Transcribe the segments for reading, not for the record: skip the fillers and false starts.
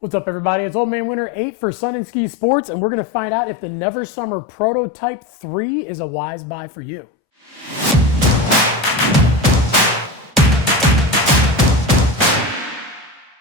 What's up, everybody? It's Old Man Winter 8 for Sun and Ski Sports, and we're going to find out if the Never Summer Proto Type 3 is a wise buy for you.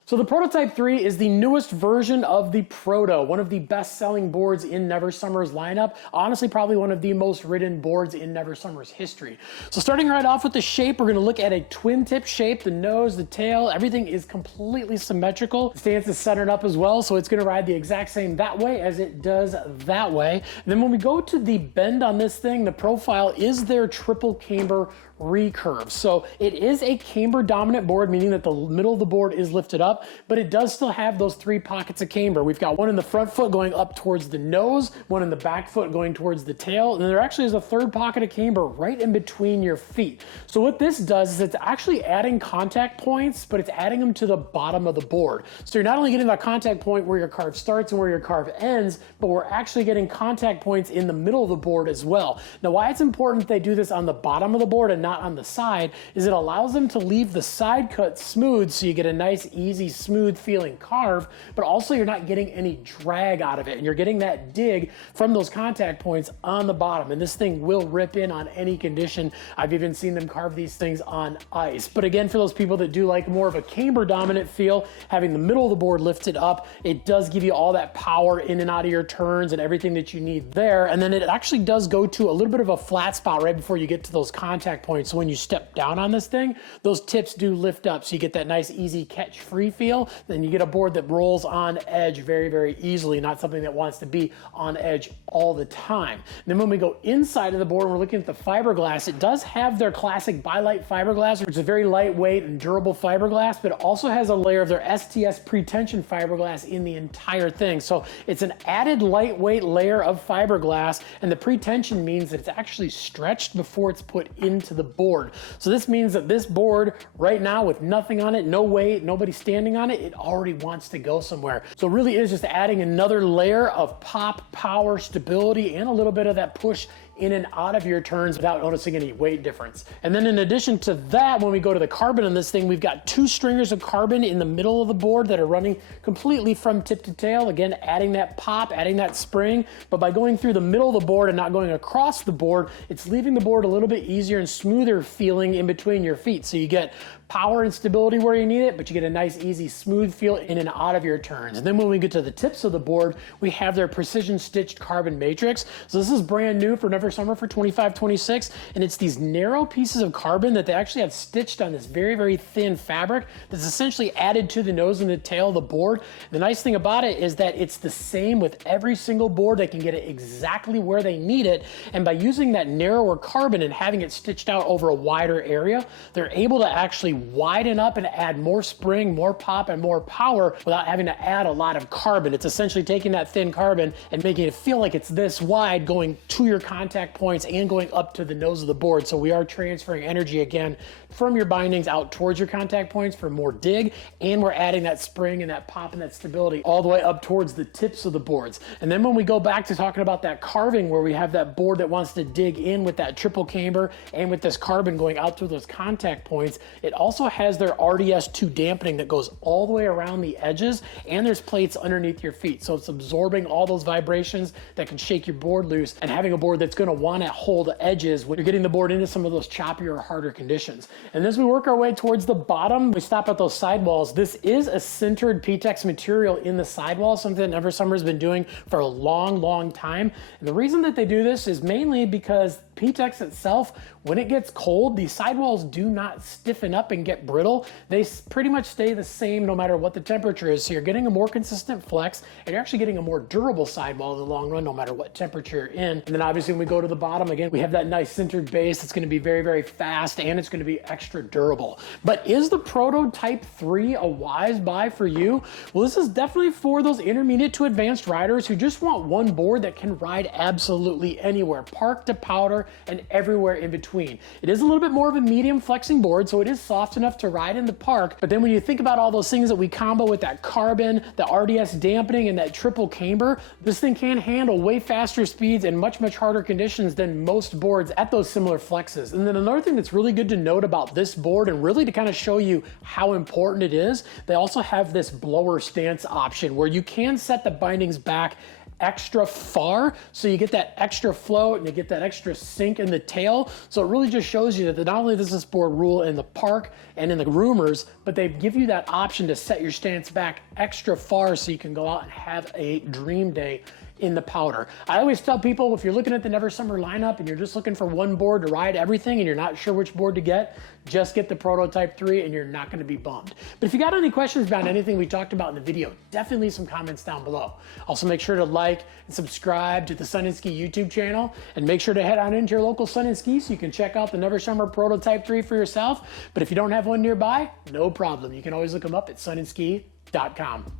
So the Proto Type 3 is the newest version of the Proto, one of the best-selling boards in Never Summer's lineup. Honestly, probably one of the most ridden boards in Never Summer's history. So starting right off with the shape, we're going to look at a twin-tip shape. The nose, the tail, everything is completely symmetrical. The stance is centered up as well, so it's going to ride the exact same that way as it does that way. And then when we go to the bend on this thing, the profile is their triple camber recurve. So it is a camber dominant board, meaning that the middle of the board is lifted up, but it does still have those three pockets of camber. We've got one in the front foot going up towards the nose, one in the back foot going towards the tail, and then there actually is a third pocket of camber right in between your feet. So what this does is it's actually adding contact points, but it's adding them to the bottom of the board. So you're not only getting that contact point where your carve starts and where your carve ends, but we're actually getting contact points in the middle of the board as well. Now, why it's important that they do this on the bottom of the board and not on the side is it allows them to leave the side cut smooth, so you get a nice, easy, smooth feeling carve, but also you're not getting any drag out of it, and you're getting that dig from those contact points on the bottom, and this thing will rip in on any condition. I've even seen them carve these things on ice. But again, for those people that do like more of a camber dominant feel, having the middle of the board lifted up, it does give you all that power in and out of your turns and everything that you need there. And then it actually does go to a little bit of a flat spot right before you get to those contact points. So when you step down on this thing, those tips do lift up, so you get that nice easy catch free feel. Then you get a board that rolls on edge very, very easily, not something that wants to be on edge all the time. And then when we go inside of the board, we're looking at the fiberglass. It does have their classic Bi-Lite fiberglass, which is a very lightweight and durable fiberglass, but it also has a layer of their STS pre-tension fiberglass in the entire thing. So it's an added lightweight layer of fiberglass, and the pre-tension means that it's actually stretched before it's put into the board. So this means that this board right now, with nothing on it, no weight, nobody standing on it, it already wants to go somewhere. So it really is just adding another layer of pop, power, stability, and a little bit of that push in and out of your turns without noticing any weight difference. And then in addition to that, when we go to the carbon on this thing, we've got two stringers of carbon in the middle of the board that are running completely from tip to tail. Again, adding that pop, adding that spring, but by going through the middle of the board and not going across the board, it's leaving the board a little bit easier and smoother feeling in between your feet. So you get power and stability where you need it, but you get a nice, easy, smooth feel in and out of your turns. And then when we get to the tips of the board, we have their precision stitched carbon matrix. So this is brand new for Never Summer for 25-26, and it's these narrow pieces of carbon that they actually have stitched on this very, very thin fabric that's essentially added to the nose and the tail of the board. The nice thing about it is that it's the same with every single board. They can get it exactly where they need it, and by using that narrower carbon and having it stitched out over a wider area, they're able to actually widen up and add more spring, more pop, and more power without having to add a lot of carbon. It's essentially taking that thin carbon and making it feel like it's this wide, going to your contact points and going up to the nose of the board. So we are transferring energy again from your bindings out towards your contact points for more dig, and we're adding that spring and that pop and that stability all the way up towards the tips of the boards. And then when we go back to talking about that carving, where we have that board that wants to dig in with that triple camber and with this carbon going out through those contact points, it also has their RDS2 dampening that goes all the way around the edges, and there's plates underneath your feet. So it's absorbing all those vibrations that can shake your board loose, and having a board that's going to want to hold edges when you're getting the board into some of those choppier or harder conditions. And as we work our way towards the bottom, we stop at those sidewalls. This is a sintered PTEX material in the sidewall, something that Never Summer has been doing for a long, long time. And the reason that they do this is mainly because PTEX itself, when it gets cold, these sidewalls do not stiffen up and get brittle. They pretty much stay the same no matter what the temperature is. So you're getting a more consistent flex, and you're actually getting a more durable sidewall in the long run no matter what temperature you're in. And then obviously when we go to the bottom, again, we have that nice sintered base. It's going to be very, very fast, and it's going to be extra durable. But is the Proto Type 3 a wise buy for you? Well, this is definitely for those intermediate to advanced riders who just want one board that can ride absolutely anywhere, park to powder, and everywhere in between. It is a little bit more of a medium flexing board, so it is soft enough to ride in the park. But then when you think about all those things that we combo with that carbon, the RDS dampening, and that triple camber, this thing can handle way faster speeds and much harder conditions than most boards at those similar flexes. And then another thing that's really good to note about this board, and really to kind of show you how important it is, they also have this blower stance option where you can set the bindings back extra far, so you get that extra float and you get that extra sink in the tail. So it really just shows you that not only does this board rule in the park and in the groomers, but they give you that option to set your stance back extra far so you can go out and have a dream day in the powder. I always tell people, if you're looking at the Never Summer lineup and you're just looking for one board to ride everything and you're not sure which board to get, just get the Proto Type 3 and you're not gonna be bummed. But if you got any questions about anything we talked about in the video, definitely leave some comments down below. Also make sure to like and subscribe to the Sun and Ski YouTube channel, and make sure to head on into your local Sun and Ski so you can check out the Never Summer Proto Type 3 for yourself. But if you don't have one nearby, no problem. You can always look them up at sunandski.com.